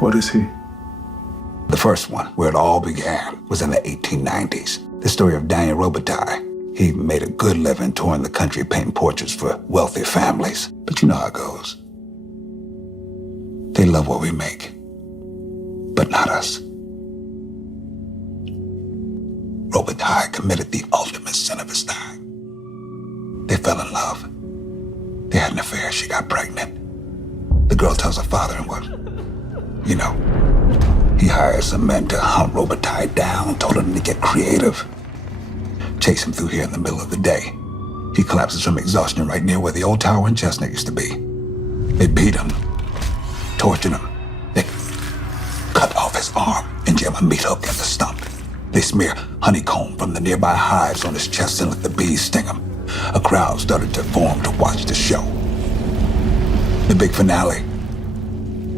What is he? The first one, where it all began, was in the 1890s. The story of Daniel Robitaille. He made a good living touring the country painting portraits for wealthy families. But you know how it goes. They love what we make, but not us. Robitaille committed the ultimate sin of his time. They fell in love. They had an affair. She got pregnant. The girl tells her father, and what? You know, he hired some men to hunt Robitaille down, told him to get creative. Chase him through here in the middle of the day. He collapses from exhaustion right near where the old tower in Chestnut used to be. They beat him, tortured him. They cut off his arm and jam a meat hook in the stump. They smear honeycomb from the nearby hives on his chest and let the bees sting him. A crowd started to form to watch the show. The big finale,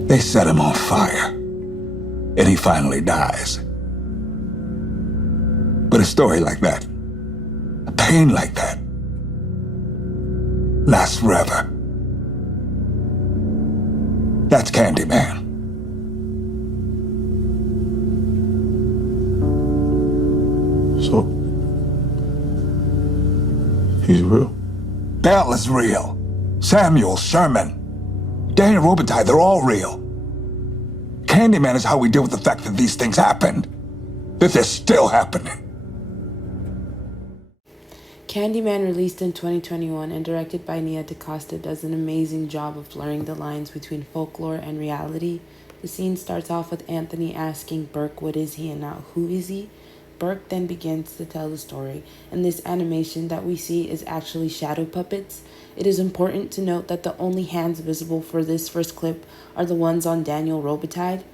they set him on fire, and he finally dies. But a story like that, a pain like that, lasts forever. That's Candyman. So, he's real? Bell is real. Samuel, Sherman, Daniel Robitaille, they're all real. Candyman is how we deal with the fact that these things happened, that they're still happening. Candyman, released in 2021 and directed by Nia DaCosta, does an amazing job of blurring the lines between folklore and reality. The scene starts off with Anthony asking Burke what is he and not who is he. Burke then begins to tell the story, and this animation that we see is actually shadow puppets. It is important to note that the only hands visible for this first clip are the ones on Daniel Robitaille.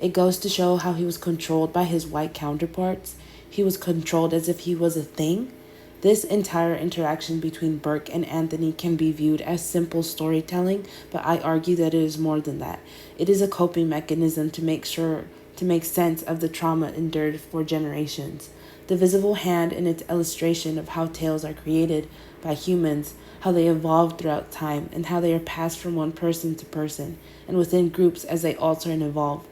It goes to show how he was controlled by his white counterparts. He was controlled as if he was a thing. This entire interaction between Burke and Anthony can be viewed as simple storytelling, but I argue that it is more than that. It is a coping mechanism to make sense of the trauma endured for generations. The visible hand in its illustration of how tales are created by humans, how they evolve throughout time, and how they are passed from one person to person, and within groups as they alter and evolve.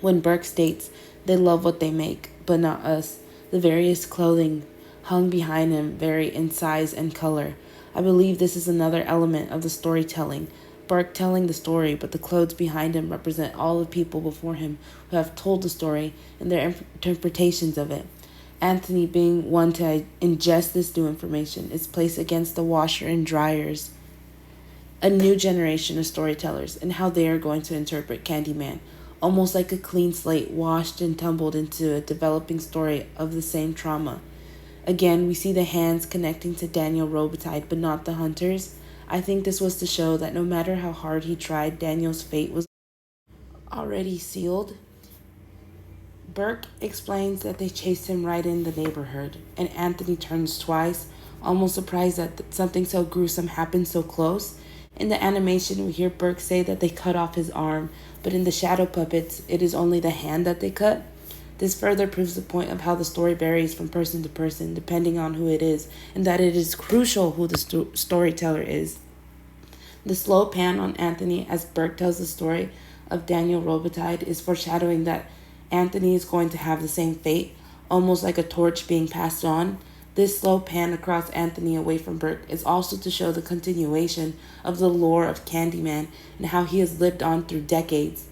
When Burke states, "They love what they make, but not us," the various clothing hung behind him vary in size and color. I believe this is another element of the storytelling. Burke telling the story, but the clothes behind him represent all the people before him who have told the story and their interpretations of it. Anthony, being one to ingest this new information, is placed against the washer and dryers, a new generation of storytellers, and how they are going to interpret Candyman, almost like a clean slate washed and tumbled into a developing story of the same trauma. Again, we see the hands connecting to Daniel Robitaille, but not the hunters. I think this was to show that no matter how hard he tried, Daniel's fate was already sealed. Burke explains that they chased him right in the neighborhood, and Anthony turns twice, almost surprised that something so gruesome happened so close. In the animation, we hear Burke say that they cut off his arm, but in the shadow puppets, it is only the hand that they cut. This further proves the point of how the story varies from person to person, depending on who it is, and that it is crucial who the storyteller is. The slow pan on Anthony as Burke tells the story of Daniel Robitaille is foreshadowing that Anthony is going to have the same fate, almost like a torch being passed on. This slow pan across Anthony away from Burke is also to show the continuation of the lore of Candyman and how he has lived on through decades.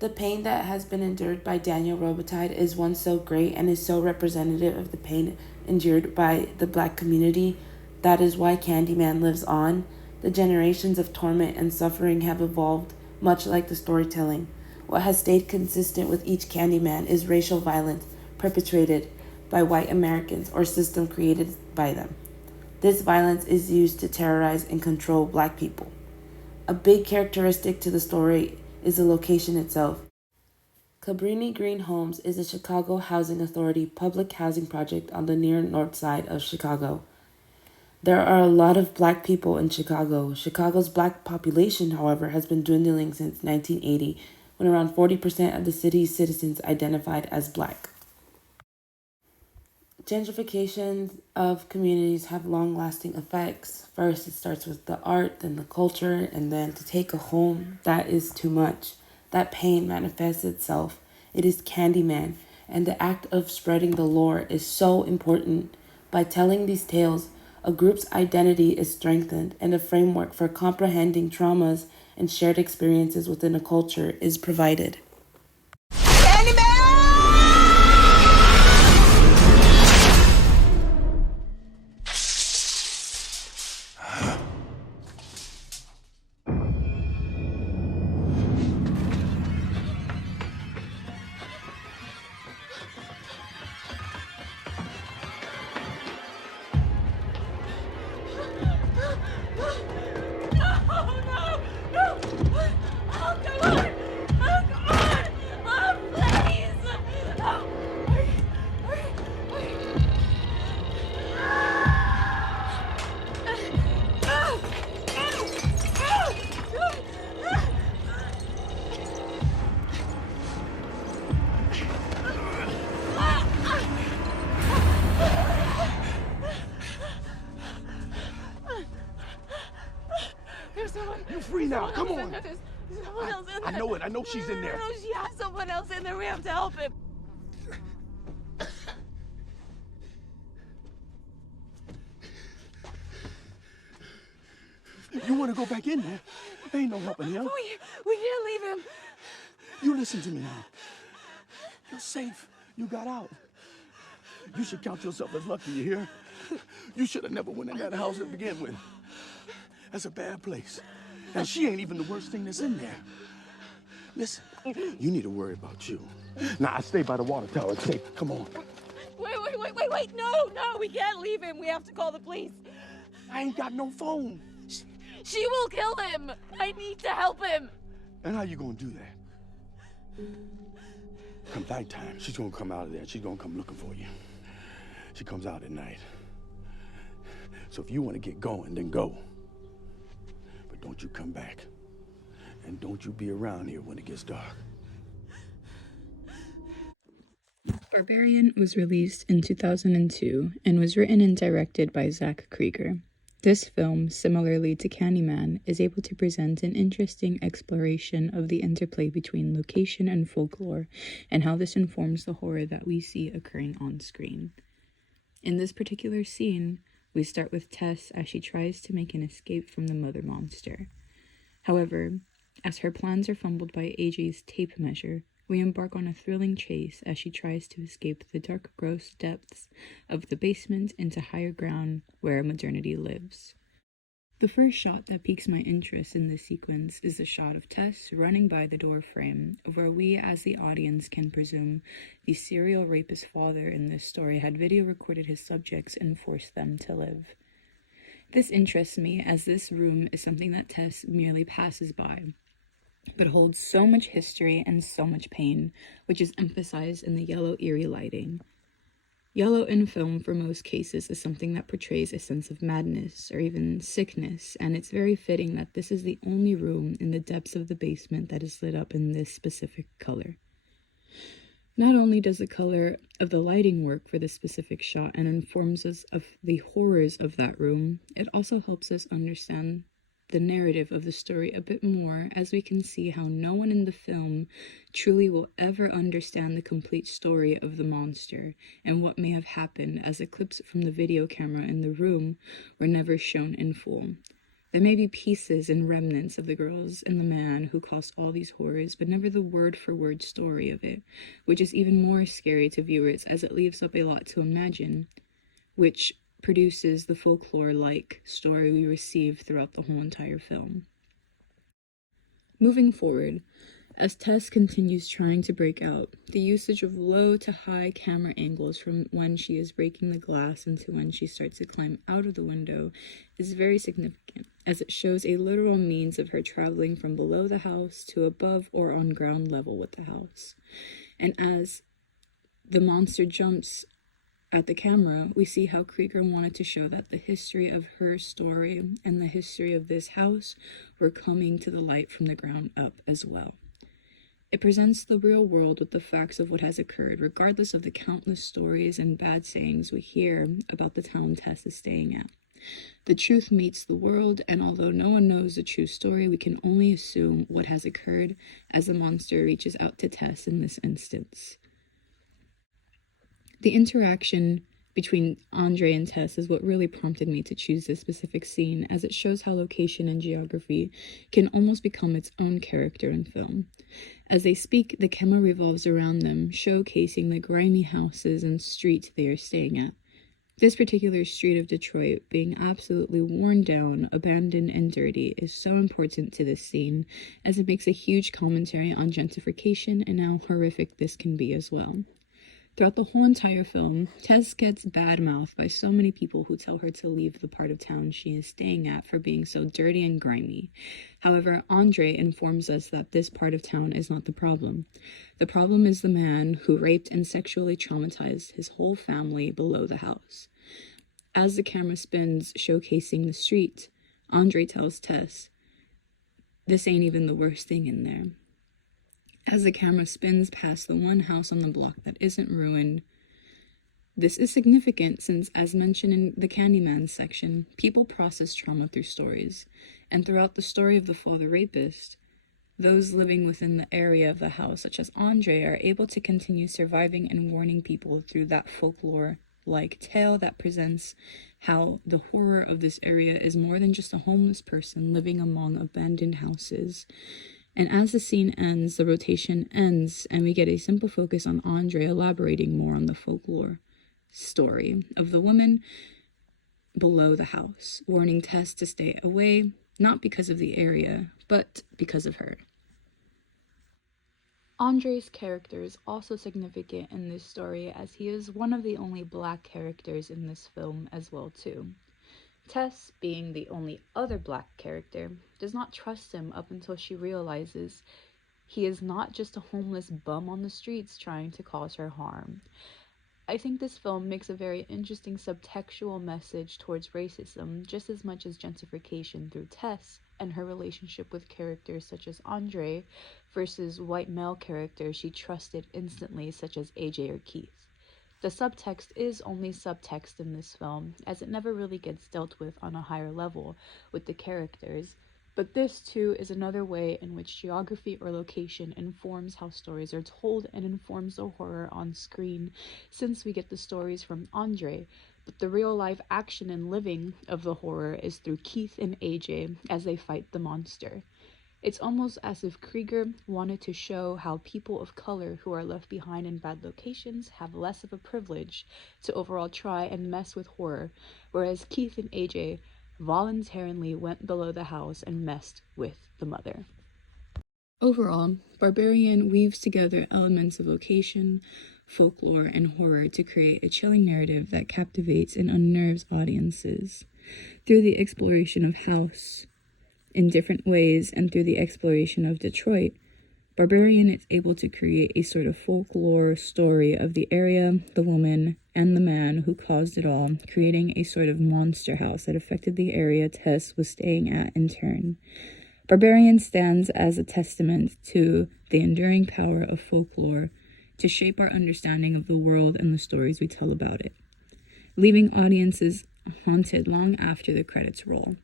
The pain that has been endured by Daniel Robitaille is one so great and is so representative of the pain endured by the Black community. That is why Candyman lives on. The generations of torment and suffering have evolved, much like the storytelling. What has stayed consistent with each Candyman is racial violence perpetrated by white Americans or system created by them. This violence is used to terrorize and control Black people. A big characteristic to the story is the location itself. Cabrini Green Homes is a Chicago Housing Authority public housing project on the near north side of Chicago. There are a lot of Black people in Chicago. Chicago's Black population, however, has been dwindling since 1980, when around 40% of the city's citizens identified as Black. Gentrification of communities have long-lasting effects. First, it starts with the art, then the culture, and then to take a home, that is too much. That pain manifests itself. It is Candyman, and the act of spreading the lore is so important. By telling these tales, a group's identity is strengthened, and a framework for comprehending traumas and shared experiences within a culture is provided. You're free now. Come on. There's someone else in there. I know it. I know she's in there. No, she has someone else in there. We have to help him. You want to go back in there? Ain't no helping him. We can't leave him. You listen to me now. You're safe. You got out. You should count yourself as lucky, you hear? You should have never went in that house to begin with. That's a bad place. And she ain't even the worst thing that's in there. Listen, you need to worry about you. Now, I stay by the water tower. It's safe. Come on. Wait. No, we can't leave him. We have to call the police. I ain't got no phone. She will kill him. I need to help him. And how you gonna do that? Come nighttime, she's gonna come out of there. She's gonna come looking for you. She comes out at night. So if you want to get going, then go. But don't you come back. And don't you be around here when it gets dark. Barbarian was released in 2002 and was written and directed by Zach Krieger. This film, similarly to Candyman, is able to present an interesting exploration of the interplay between location and folklore and how this informs the horror that we see occurring on screen. In this particular scene, we start with Tess as she tries to make an escape from the mother monster. However, as her plans are fumbled by AJ's tape measure, we embark on a thrilling chase as she tries to escape the dark, gross depths of the basement into higher ground where modernity lives. The first shot that piques my interest in this sequence is the shot of Tess running by the door frame, where we as the audience can presume the serial rapist father in this story had video recorded his subjects and forced them to live. This interests me as this room is something that Tess merely passes by, but holds so much history and so much pain, which is emphasized in the yellow eerie lighting. Yellow in film for most cases is something that portrays a sense of madness or even sickness, and it's very fitting that this is the only room in the depths of the basement that is lit up in this specific color. Not only does the color of the lighting work for this specific shot and informs us of the horrors of that room, it also helps us understand the narrative of the story a bit more, as we can see how no one in the film truly will ever understand the complete story of the monster and what may have happened, as the clips from the video camera in the room were never shown in full. There may be pieces and remnants of the girls and the man who caused all these horrors, but never the word-for-word story of it, which is even more scary to viewers as it leaves up a lot to imagine, which produces the folklore-like story we receive throughout the whole entire film. Moving forward, as Tess continues trying to break out, the usage of low to high camera angles from when she is breaking the glass into when she starts to climb out of the window is very significant, as it shows a literal means of her traveling from below the house to above or on ground level with the house. And as the monster jumps at the camera, we see how Krieger wanted to show that the history of her story and the history of this house were coming to the light from the ground up as well. It presents the real world with the facts of what has occurred, regardless of the countless stories and bad sayings we hear about the town Tess is staying at. The truth meets the world, and although no one knows the true story, we can only assume what has occurred as the monster reaches out to Tess in this instance. The interaction between Andre and Tess is what really prompted me to choose this specific scene, as it shows how location and geography can almost become its own character in film. As they speak, the camera revolves around them, showcasing the grimy houses and streets they are staying at. This particular street of Detroit, being absolutely worn down, abandoned, and dirty, is so important to this scene, as it makes a huge commentary on gentrification and how horrific this can be as well. Throughout the whole entire film, Tess gets bad-mouthed by so many people who tell her to leave the part of town she is staying at for being so dirty and grimy. However, Andre informs us that this part of town is not the problem. The problem is the man who raped and sexually traumatized his whole family below the house. As the camera spins, showcasing the street, Andre tells Tess, "This ain't even the worst thing in there." As the camera spins past the one house on the block that isn't ruined, this is significant since, as mentioned in the Candyman section, people process trauma through stories, and throughout the story of the father rapist, those living within the area of the house, such as Andre, are able to continue surviving and warning people through that folklore-like tale that presents how the horror of this area is more than just a homeless person living among abandoned houses. And as the scene ends, the rotation ends, and we get a simple focus on Andre elaborating more on the folklore story of the woman below the house, warning Tess to stay away, not because of the area, but because of her. Andre's character is also significant in this story, as he is one of the only black characters in this film as well too. Tess, being the only other black character, does not trust him up until she realizes he is not just a homeless bum on the streets trying to cause her harm. I think this film makes a very interesting subtextual message towards racism, just as much as gentrification through Tess and her relationship with characters such as Andre versus white male characters she trusted instantly, such as AJ or Keith. The subtext is only subtext in this film, as it never really gets dealt with on a higher level with the characters, but this too is another way in which geography or location informs how stories are told and informs the horror on screen, since we get the stories from Andre, but the real life action and living of the horror is through Keith and AJ as they fight the monster. It's almost as if Krieger wanted to show how people of color who are left behind in bad locations have less of a privilege to overall try and mess with horror, whereas Keith and AJ voluntarily went below the house and messed with the mother. Overall, Barbarian weaves together elements of location, folklore, and horror to create a chilling narrative that captivates and unnerves audiences. Through the exploration of house in different ways and through the exploration of Detroit, Barbarian is able to create a sort of folklore story of the area, the woman, and the man who caused it all, creating a sort of monster house that affected the area Tess was staying at in turn. Barbarian stands as a testament to the enduring power of folklore to shape our understanding of the world and the stories we tell about it, leaving audiences haunted long after the credits roll.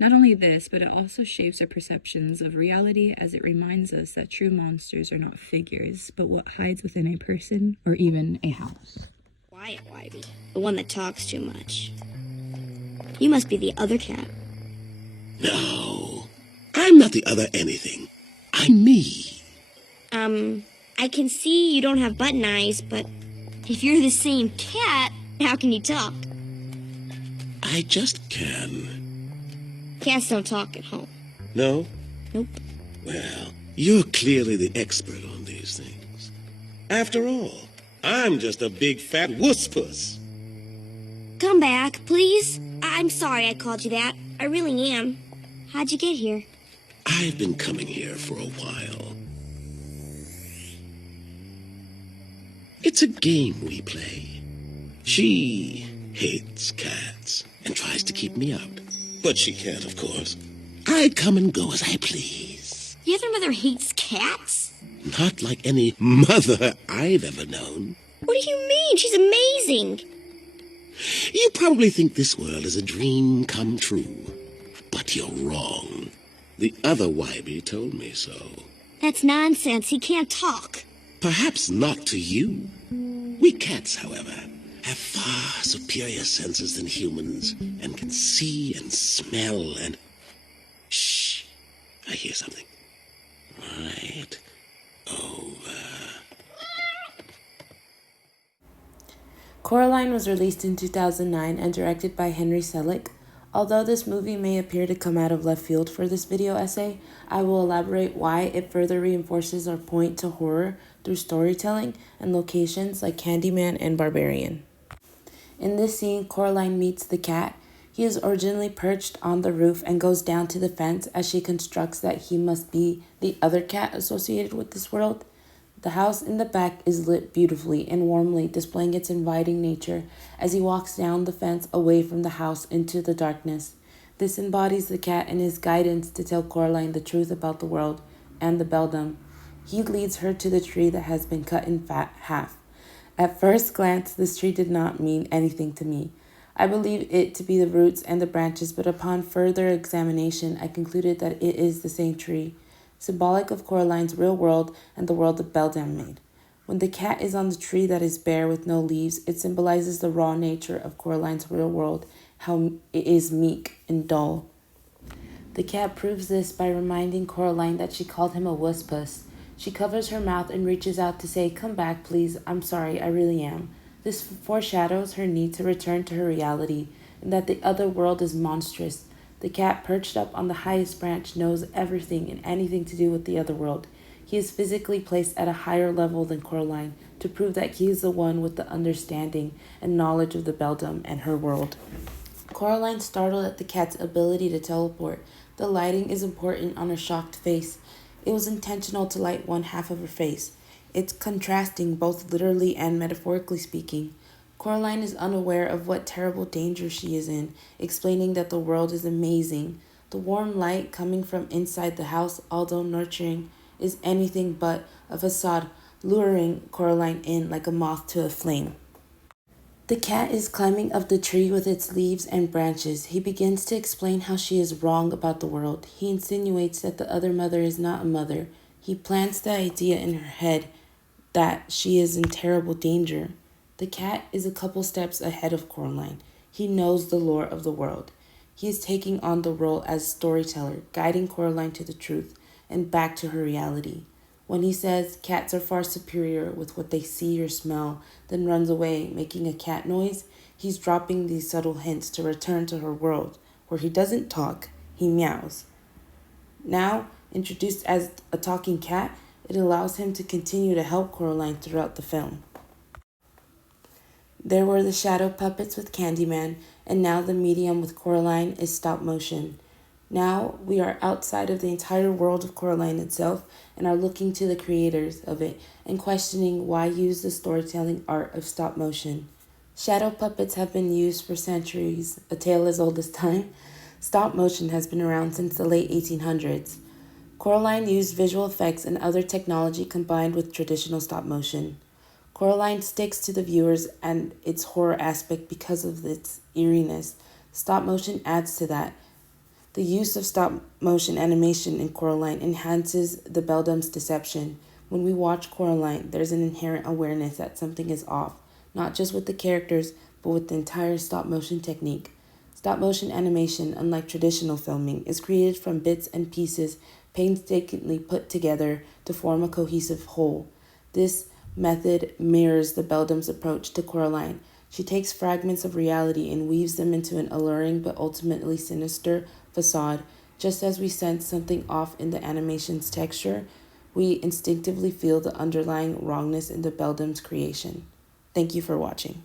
Not only this, but it also shapes our perceptions of reality, as it reminds us that true monsters are not figures, but what hides within a person or even a house. Quiet, Wybie. The one that talks too much. You must be the other cat. No, I'm not the other anything. I'm me. I can see you don't have button eyes, but if you're the same cat, how can you talk? I just can. Cats don't talk at home. No? Nope. Well, you're clearly the expert on these things. After all, I'm just a big fat wuss-puss. Come back, please. I'm sorry I called you that. I really am. How'd you get here? I've been coming here for a while. It's a game we play. She hates cats and tries to keep me out. But she can't, of course. I come and go as I please. The other mother hates cats? Not like any mother I've ever known. What do you mean? She's amazing. You probably think this world is a dream come true. But you're wrong. The other Wybie told me so. That's nonsense. He can't talk. Perhaps not to you. We cats, however, have far superior senses than humans and can see and smell and... Shh! I hear something. Right over. Coraline was released in 2009 and directed by Henry Selick. Although this movie may appear to come out of left field for this video essay, I will elaborate why it further reinforces our point to horror through storytelling and locations like Candyman and Barbarian. In this scene, Coraline meets the cat. He is originally perched on the roof and goes down to the fence as she constructs that he must be the other cat associated with this world. The house in the back is lit beautifully and warmly, displaying its inviting nature as he walks down the fence away from the house into the darkness. This embodies the cat and his guidance to tell Coraline the truth about the world and the beldam. He leads her to the tree that has been cut in half. At first glance, this tree did not mean anything to me. I believed it to be the roots and the branches, but upon further examination, I concluded that it is the same tree, symbolic of Coraline's real world and the world the beldam made. When the cat is on the tree that is bare with no leaves, it symbolizes the raw nature of Coraline's real world, how it is meek and dull. The cat proves this by reminding Coraline that she called him a wuss-puss. She covers her mouth and reaches out to say, "Come back, please. I'm sorry, I really am." This foreshadows her need to return to her reality and that the other world is monstrous. The cat perched up on the highest branch knows everything and anything to do with the other world. He is physically placed at a higher level than Coraline to prove that he is the one with the understanding and knowledge of the beldam and her world. Coraline startled at the cat's ability to teleport. The lighting is important on her shocked face. It was intentional to light one half of her face. It's contrasting both literally and metaphorically speaking. Coraline is unaware of what terrible danger she is in, explaining that the world is amazing. The warm light coming from inside the house, although nurturing, is anything but a facade, luring Coraline in like a moth to a flame. The cat is climbing up the tree with its leaves and branches. He begins to explain how she is wrong about the world. He insinuates that the other mother is not a mother. He plants the idea in her head that she is in terrible danger. The cat is a couple steps ahead of Coraline. He knows the lore of the world. He is taking on the role as storyteller, guiding Coraline to the truth and back to her reality. When he says cats are far superior with what they see or smell, then runs away making a cat noise, he's dropping these subtle hints to return to her world, where he doesn't talk, he meows. Now, introduced as a talking cat, it allows him to continue to help Coraline throughout the film. There were the shadow puppets with Candyman, and now the medium with Coraline is stop motion. Now we are outside of the entire world of Coraline itself and are looking to the creators of it and questioning why use the storytelling art of stop motion. Shadow puppets have been used for centuries, a tale as old as time. Stop motion has been around since the late 1800s. Coraline used visual effects and other technology combined with traditional stop motion. Coraline sticks to the viewers and its horror aspect because of its eeriness. Stop motion adds to that. The use of stop motion animation in Coraline enhances the beldam's deception. When we watch Coraline, there's an inherent awareness that something is off, not just with the characters, but with the entire stop motion technique. Stop motion animation, unlike traditional filming, is created from bits and pieces painstakingly put together to form a cohesive whole. This method mirrors the beldam's approach to Coraline. She takes fragments of reality and weaves them into an alluring but ultimately sinister facade. Just as we sense something off in the animation's texture, we instinctively feel the underlying wrongness in the beldam's creation. Thank you for watching.